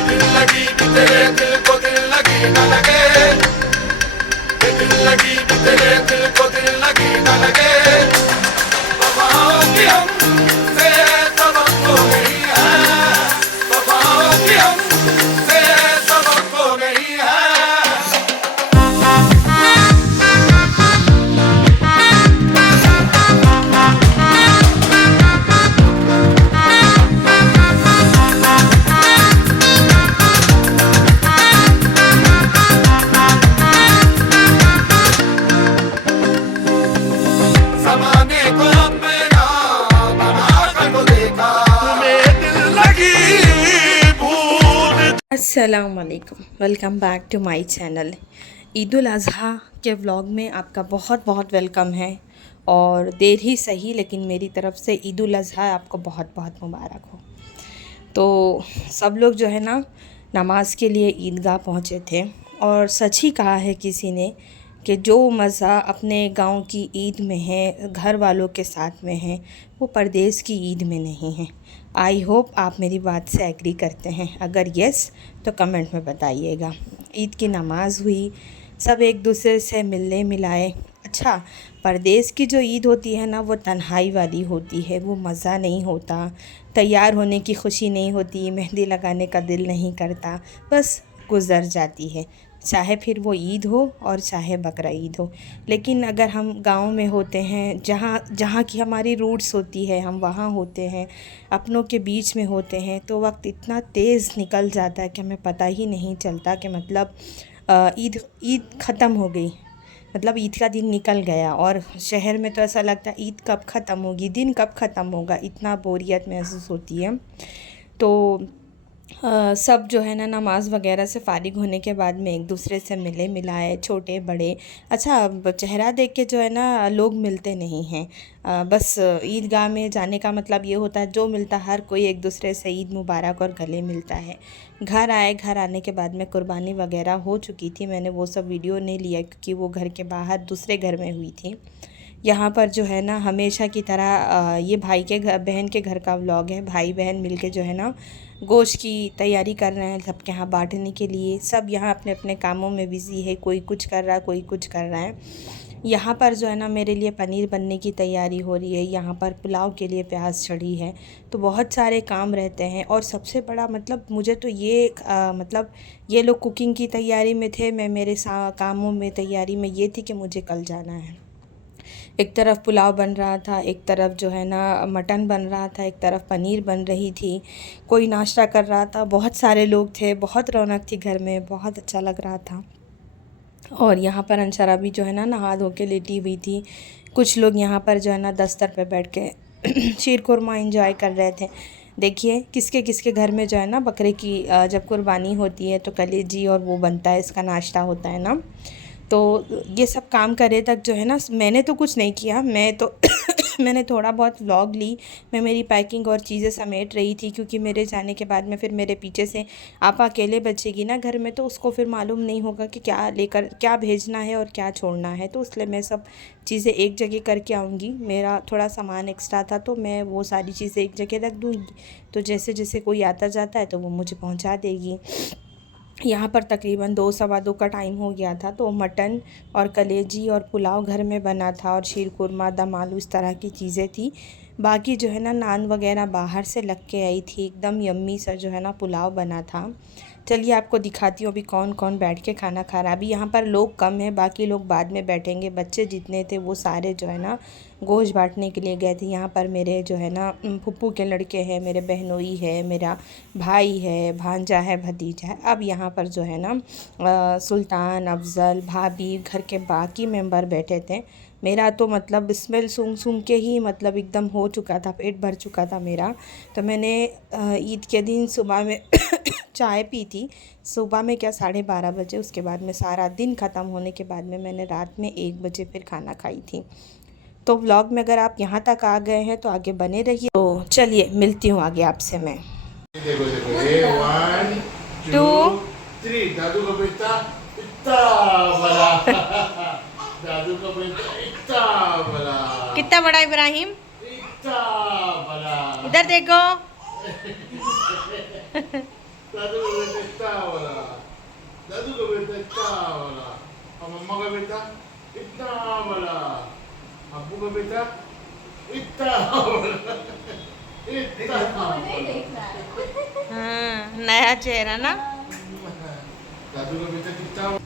दिल लगी कि तेरे दिल को दिल लगी न लगे, दिल लगी कि तेरे दिल को दिल लगी न लगे। वफाओं की हमसे सबक तो नहीं है, वफाओं की हमसे सबक तो नहीं है। ज़माने को अपना बना कर तो देखा, तुम्हें दिल लगी भूल। अस्सलाम वालेकुम, welcome back to my channel. Eid ul Adha के व्लॉग में आपका बहुत बहुत वेलकम है। और देर ही सही लेकिन मेरी तरफ़ से ईद उल अज़हा आपको बहुत बहुत मुबारक हो। तो सब लोग जो है ना नमाज के लिए ईदगाह पहुँचे थे, और सच ही कहा है किसी ने कि जो मज़ा अपने गांव की ईद में है, घर वालों के साथ में है, वो परदेश की ईद में नहीं है। आई होप आप मेरी बात से एग्री करते हैं। अगर यस तो कमेंट में बताइएगा। ईद की नमाज़ हुई, सब एक दूसरे से मिलने मिलाए। अच्छा, परदेश की जो ईद होती है ना वो तन्हाई वाली होती है, वो मज़ा नहीं होता, तैयार होने की खुशी नहीं होती, मेहंदी लगाने का दिल नहीं करता, बस गुज़र जाती है, चाहे फिर वो ईद हो और चाहे बकरा ईद हो। लेकिन अगर हम गांव में होते हैं, जहाँ जहाँ की हमारी रूट्स होती है, हम वहाँ होते हैं, अपनों के बीच में होते हैं, तो वक्त इतना तेज़ निकल जाता है कि हमें पता ही नहीं चलता कि मतलब ईद ईद ख़त्म हो गई, मतलब ईद का दिन निकल गया। और शहर में तो ऐसा लगता है ईद कब ख़त्म होगी, दिन कब ख़त्म होगा, इतना बोरियत महसूस होती है। तो सब जो है ना नमाज़ वगैरह से फ़ारिग होने के बाद में एक दूसरे से मिले मिलाए, छोटे बड़े। अच्छा, चेहरा देख के जो है ना लोग मिलते नहीं हैं। बस ईदगाह में जाने का मतलब ये होता है, जो मिलता है हर कोई एक दूसरे से ईद मुबारक और गले मिलता है। घर आए, घर आने के बाद में कुर्बानी वगैरह हो चुकी थी, मैंने वो सब वीडियो नहीं लिया क्योंकि वो घर के बाहर दूसरे घर में हुई थी। यहाँ पर जो है ना हमेशा की तरह ये भाई के घर बहन के घर का व्लॉग है। भाई बहन मिलके जो है ना गोश्त की तैयारी कर रहे हैं सबके यहाँ बांटने के लिए। सब यहाँ अपने अपने कामों में बिज़ी है, कोई कुछ कर रहा है, कोई कुछ कर रहा है। यहाँ पर जो है ना मेरे लिए पनीर बनने की तैयारी हो रही है, यहाँ पर पुलाव के लिए प्याज चढ़ी है। तो बहुत सारे काम रहते हैं। और सबसे बड़ा मतलब मुझे तो ये मतलब ये लोग कुकिंग की तैयारी में थे, मैं मेरे कामों में तैयारी में ये थी कि मुझे कल जाना है। एक तरफ पुलाव बन रहा था, एक तरफ जो है ना मटन बन रहा था, एक तरफ पनीर बन रही थी, कोई नाश्ता कर रहा था। बहुत सारे लोग थे, बहुत रौनक थी घर में, बहुत अच्छा लग रहा था। और यहाँ पर अंशरा भी जो है ना नहा धो के लेटी हुई थी। कुछ लोग यहाँ पर जो है ना दस्तर पे बैठ के शीर खुरमा एंजॉय कर रहे थे। देखिए किसके किसके घर में जो है ना बकरे की जब कुर्बानी होती है तो कलेजी और वो बनता है, इसका नाश्ता होता है ना। तो ये सब काम करे तक जो है ना मैंने तो कुछ नहीं किया, मैं तो मैंने थोड़ा बहुत व्लॉग ली। मैं मेरी पैकिंग और चीज़ें समेट रही थी क्योंकि मेरे जाने के बाद में फिर मेरे पीछे से आप अकेले बचेगी ना घर में, तो उसको फिर मालूम नहीं होगा कि क्या लेकर क्या भेजना है और क्या छोड़ना है। तो इसलिए मैं सब चीज़ें एक जगह करके आऊँगी। मेरा थोड़ा सामान एक्स्ट्रा था तो मैं वो सारी चीज़ें एक जगह रख दूँगी, तो जैसे जैसे कोई आता जाता है तो वो मुझे पहुँचा देगी। यहाँ पर तकरीबन 2 सवा 2 का टाइम हो गया था। तो मटन और कलेजी और पुलाव घर में बना था, और शीर खुरमा, दम आलू, इस तरह की चीज़ें थी। बाकी जो है ना नान वगैरह बाहर से लग के आई थी, एकदम यम्मी सा जो है ना पुलाव बना था। चलिए आपको दिखाती हूँ अभी कौन कौन बैठ के खाना खा रहा है। अभी यहाँ पर लोग कम हैं, बाकी लोग बाद में बैठेंगे। बच्चे जितने थे वो सारे जो है ना गोश्त बांटने के लिए गए थे। यहाँ पर मेरे जो है ना फूफू के लड़के हैं, मेरे बहनोई है, मेरा भाई है, भांजा है, भतीजा है। अब यहाँ पर जो है ना सुल्तान, अफज़ल, भाभी, घर के बाकी मेंबर बैठे थे। मेरा तो मतलब स्मेल सूंघ सूंघ के ही मतलब एकदम हो चुका था, पेट भर चुका था मेरा। तो मैंने ईद के दिन सुबह में चाय पी थी, सुबह में क्या 12:30 बजे। उसके बाद में सारा दिन ख़त्म होने के बाद में मैंने रात में 1 बजे फिर खाना खाई थी। तो व्लॉग में अगर आप यहाँ तक आ गए हैं तो आगे बने रहिए। तो चलिए मिलती हूँ आगे आपसे मैं। देखो देखो ये 1 2 3 दादू का बेटा इतना बड़ा दादू का बेटा इतना बड़ा, कितना बड़ा इब्राहिम, इतना बड़ा। इधर देखो। तो दादू का बेटा इतना वाला, दादू का बेटा इतना वाला, और मम्मा का बेटा इतना वाला, अब्बू का बेटा इतना वाला, इतना वाला। हाँ, नया चेहरा ना। दादू का बेटा कितना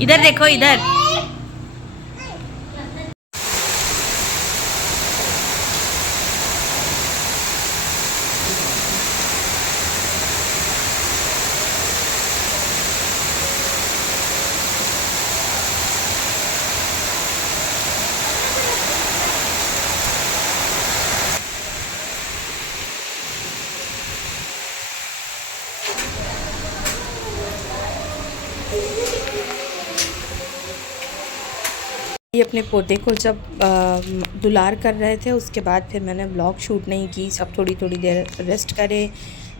इधर देखो इधर। ये अपने पोते को जब दुलार कर रहे थे उसके बाद फिर मैंने व्लॉग शूट नहीं की। सब थोड़ी थोड़ी देर रेस्ट करे,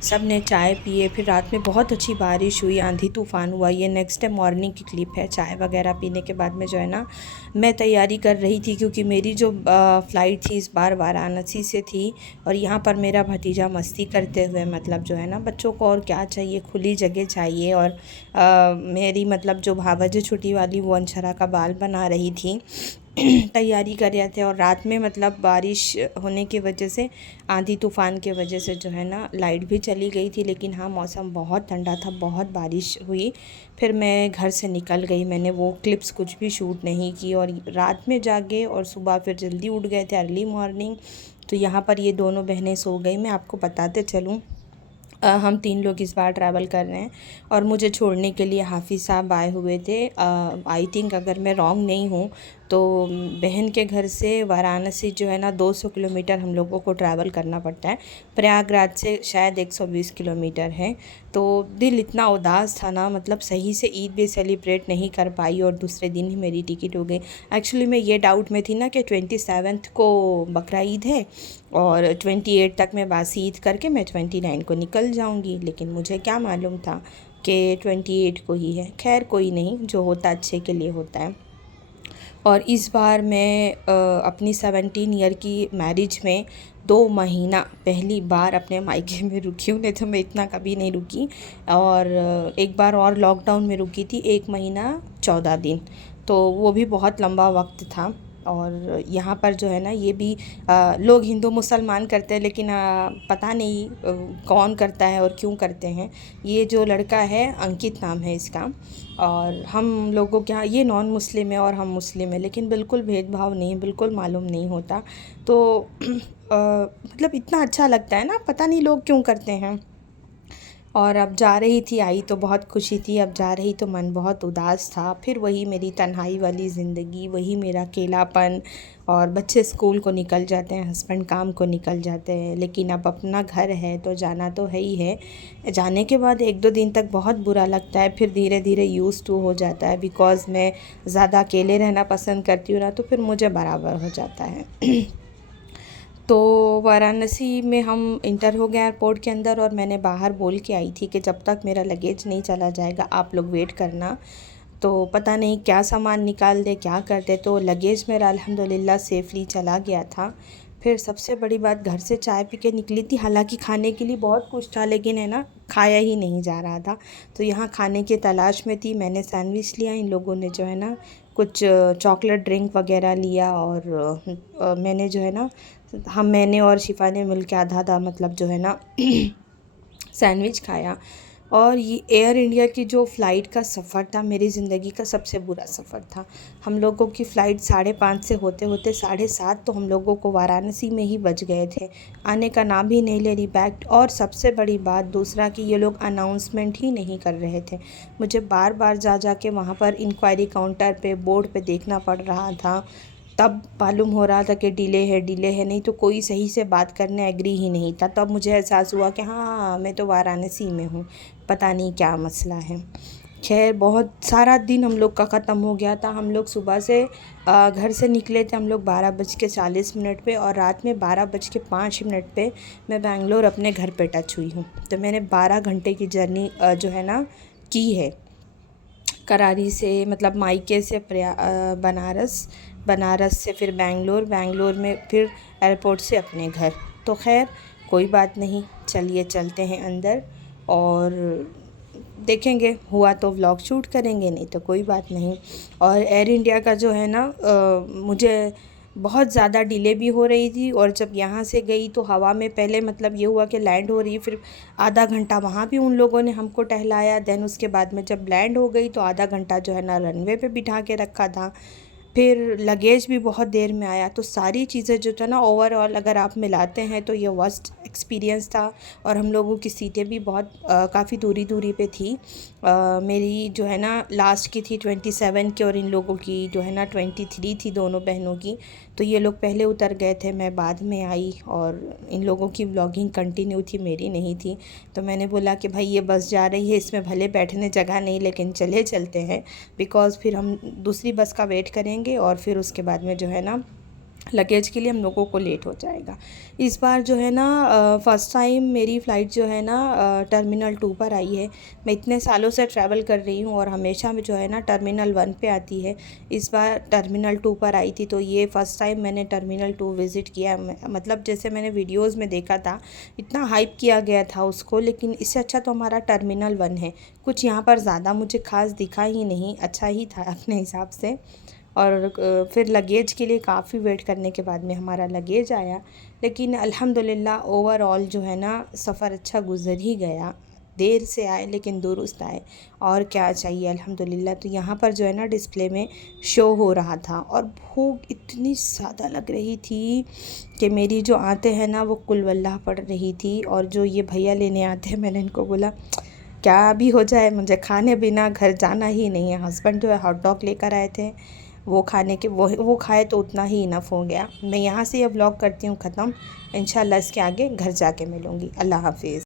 सब ने चाय पिए। फिर रात में बहुत अच्छी बारिश हुई, आंधी तूफ़ान हुआ। ये नेक्स्ट डे मॉर्निंग की क्लिप है। चाय वगैरह पीने के बाद में जो है ना, मैं तैयारी कर रही थी क्योंकि मेरी जो फ़्लाइट थी इस बार वाराणसी से थी। और यहाँ पर मेरा भतीजा मस्ती करते हुए, मतलब जो है ना, बच्चों को और क्या चाहिए, खुली जगह चाहिए। और मेरी मतलब जो भावज छोटी वाली, वो अनशरा का बाल बना रही थी, तैयारी कर रहे थे। और रात में मतलब बारिश होने की वजह से, आंधी तूफ़ान के वजह से जो है ना, लाइट भी चली गई थी। लेकिन हाँ, मौसम बहुत ठंडा था, बहुत बारिश हुई। फिर मैं घर से निकल गई, मैंने वो क्लिप्स कुछ भी शूट नहीं की। और रात में जागे और सुबह फिर जल्दी उठ गए थे, अर्ली मॉर्निंग। तो यहाँ पर ये दोनों बहनें सो गई। मैं आपको बताते चलूँ, हम 3 लोग इस बार ट्रैवल कर रहे हैं और मुझे छोड़ने के लिए हाफ़िज़ साहब आए हुए थे। आई थिंक अगर मैं रॉन्ग नहीं हूँ तो बहन के घर से वाराणसी जो है ना 200 किलोमीटर हम लोगों को ट्रैवल करना पड़ता है। प्रयागराज से शायद 120 किलोमीटर है। तो दिल इतना उदास था ना, मतलब सही से ईद भी सेलिब्रेट नहीं कर पाई और दूसरे दिन ही मेरी टिकट हो गई। एक्चुअली मैं ये डाउट में थी ना कि 27 को बकरा ईद है और 28 तक मैं बासी ईद करके मैं 29 को निकल जाऊंगी। लेकिन मुझे क्या मालूम था कि 28 को ही है। खैर कोई नहीं, जो होता अच्छे के लिए होता है। और इस बार मैं अपनी 17 ईयर की मैरिज में 2 महीना पहली बार अपने मायके में रुकी हूँ। नहीं तो मैं इतना कभी नहीं रुकी। और एक बार और लॉकडाउन में रुकी थी, 1 महीना 14 दिन, तो वो भी बहुत लंबा वक्त था। और यहाँ पर जो है ना, ये भी लोग हिंदू मुसलमान करते हैं, लेकिन पता नहीं कौन करता है और क्यों करते हैं। ये जो लड़का है, अंकित नाम है इसका, और हम लोगों के यहाँ ये नॉन मुस्लिम है और हम मुस्लिम है, लेकिन बिल्कुल भेदभाव नहीं, बिल्कुल मालूम नहीं होता। तो मतलब इतना अच्छा लगता है ना, पता नहीं लोग क्यों करते हैं। और अब जा रही थी, आई तो बहुत खुशी थी, अब जा रही तो मन बहुत उदास था। फिर वही मेरी तन्हाई वाली ज़िंदगी, वही मेरा अकेलापन। और बच्चे स्कूल को निकल जाते हैं, हस्बैंड काम को निकल जाते हैं, लेकिन अब अपना घर है तो जाना तो है ही है। जाने के बाद 1-2 दिन तक बहुत बुरा लगता है, फिर धीरे धीरे यूज़ टू हो जाता है। बिकॉज़ मैं ज़्यादा अकेले रहना पसंद करती हूँ ना, तो फिर मुझे बराबर हो जाता है। तो वाराणसी में हम इंटर हो गए एयरपोर्ट के अंदर, और मैंने बाहर बोल के आई थी कि जब तक मेरा लगेज नहीं चला जाएगा आप लोग वेट करना। तो पता नहीं क्या सामान निकाल दे, क्या कर दे, तो लगेज मेरा अल्हम्दुलिल्लाह सेफ़ली चला गया था। फिर सबसे बड़ी बात, घर से चाय पी के निकली थी, हालांकि खाने के लिए बहुत कुछ था, लेकिन है ना, खाया ही नहीं जा रहा था। तो यहाँ खाने की तलाश में थी, मैंने सैंडविच लिया, इन लोगों ने जो है ना कुछ चॉकलेट ड्रिंक वगैरह लिया। और मैंने जो है ना, मैंने और शिफा ने मिल के आधा आधा मतलब जो है ना सैंडविच खाया। और ये एयर इंडिया की जो फ़्लाइट का सफ़र था, मेरी ज़िंदगी का सबसे बुरा सफ़र था। हम लोगों की फ़्लाइट 5:30 से होते होते 7:30 तो हम लोगों को वाराणसी में ही बज गए थे। आने का नाम भी नहीं ले रही बैग। और सबसे बड़ी बात दूसरा कि ये लोग अनाउंसमेंट ही नहीं कर रहे थे। मुझे बार बार जा जा के वहाँ पर इंक्वायरी काउंटर पे, बोर्ड पे देखना पड़ रहा था, तब मालूम हो रहा था कि डिले है, नहीं तो कोई सही से बात करने एग्री ही नहीं था। तब मुझे एहसास हुआ कि हाँ, मैं तो वाराणसी में हूँ, पता नहीं क्या मसला है। खैर, बहुत सारा दिन हम लोग का ख़त्म हो गया था। हम लोग सुबह से घर से निकले थे हम लोग 12:40 पे, और रात में 12:05 पे मैं बेंगलोर अपने घर पे टच हुई हूँ। तो मैंने 12 घंटे की जर्नी जो है ना की है, करारी से, मतलब मायके से बनारस, बनारस से फिर बेंगलोर, बेंगलोर में फिर एयरपोर्ट से अपने घर। तो खैर कोई बात नहीं, चलिए चलते हैं अंदर और देखेंगे, हुआ तो व्लॉग शूट करेंगे, नहीं तो कोई बात नहीं। और एयर इंडिया का जो है ना मुझे बहुत ज़्यादा डिले भी हो रही थी, और जब यहाँ से गई तो हवा में पहले मतलब ये हुआ कि लैंड हो रही है, फिर आधा घंटा वहाँ भी उन लोगों ने हमको टहलाया, देन उसके बाद में जब लैंड हो गई तो आधा घंटा जो है ना रनवे पे बिठा के रखा था, फिर लगेज भी बहुत देर में आया। तो सारी चीज़ें जो था ना ओवरऑल अगर आप मिलाते हैं तो ये वर्स्ट एक्सपीरियंस था। और हम लोगों की सीटें भी बहुत काफ़ी दूरी दूरी पे थी। मेरी जो है ना लास्ट की थी 27 की, और इन लोगों की जो है ना 23 थी, दोनों बहनों की। तो ये लोग पहले उतर गए थे, मैं बाद में आई, और इन लोगों की व्लॉगिंग कंटिन्यू थी, मेरी नहीं थी। तो मैंने बोला कि भाई ये बस जा रही है, इसमें भले बैठने जगह नहीं, लेकिन चलते हैं, बिकॉज़ फिर हम दूसरी बस का वेट करेंगे और फिर उसके बाद में जो है ना लगेज के लिए हम लोगों को लेट हो जाएगा। इस बार जो है ना फ़र्स्ट टाइम मेरी फ़्लाइट जो है ना टर्मिनल 2 पर आई है। मैं इतने सालों से ट्रैवल कर रही हूँ और हमेशा में जो है ना टर्मिनल 1 पे आती है, इस बार टर्मिनल 2 पर आई थी। तो ये फ़र्स्ट टाइम मैंने टर्मिनल 2 विज़िट किया। मतलब जैसे मैंने वीडियोज़ में देखा था, इतना हाइप किया गया था उसको, लेकिन इससे अच्छा तो हमारा टर्मिनल 1 है। कुछ यहाँ पर ज़्यादा मुझे ख़ास दिखा ही नहीं, अच्छा ही था अपने हिसाब से। और फिर लगेज के लिए काफ़ी वेट करने के बाद में हमारा लगेज आया, लेकिन अल्हम्दुलिल्लाह ओवरऑल जो है ना सफ़र अच्छा गुज़र ही गया। देर से आए लेकिन दुरुस्त आए, और क्या चाहिए अल्हम्दुलिल्लाह। तो यहाँ पर जो है ना डिस्प्ले में शो हो रहा था, और भूख इतनी ज़्यादा लग रही थी कि मेरी जो आंतें हैं ना वो कुल वल्लाह पड़ रही थी। और जो ये भैया लेने आते हैं, मैंने इनको बोला क्या भी हो जाए मुझे खाने बिना घर जाना ही नहीं है। हस्बैंड जो है हॉट डॉग लेकर आए थे, वो खाने के वो खाए तो उतना ही इनफ हो गया। मैं यहाँ से ये व्लॉग करती हूँ ख़त्म, इंशाल्लाह इसके आगे घर जाके मिलूँगी। अल्लाह हाफिज़।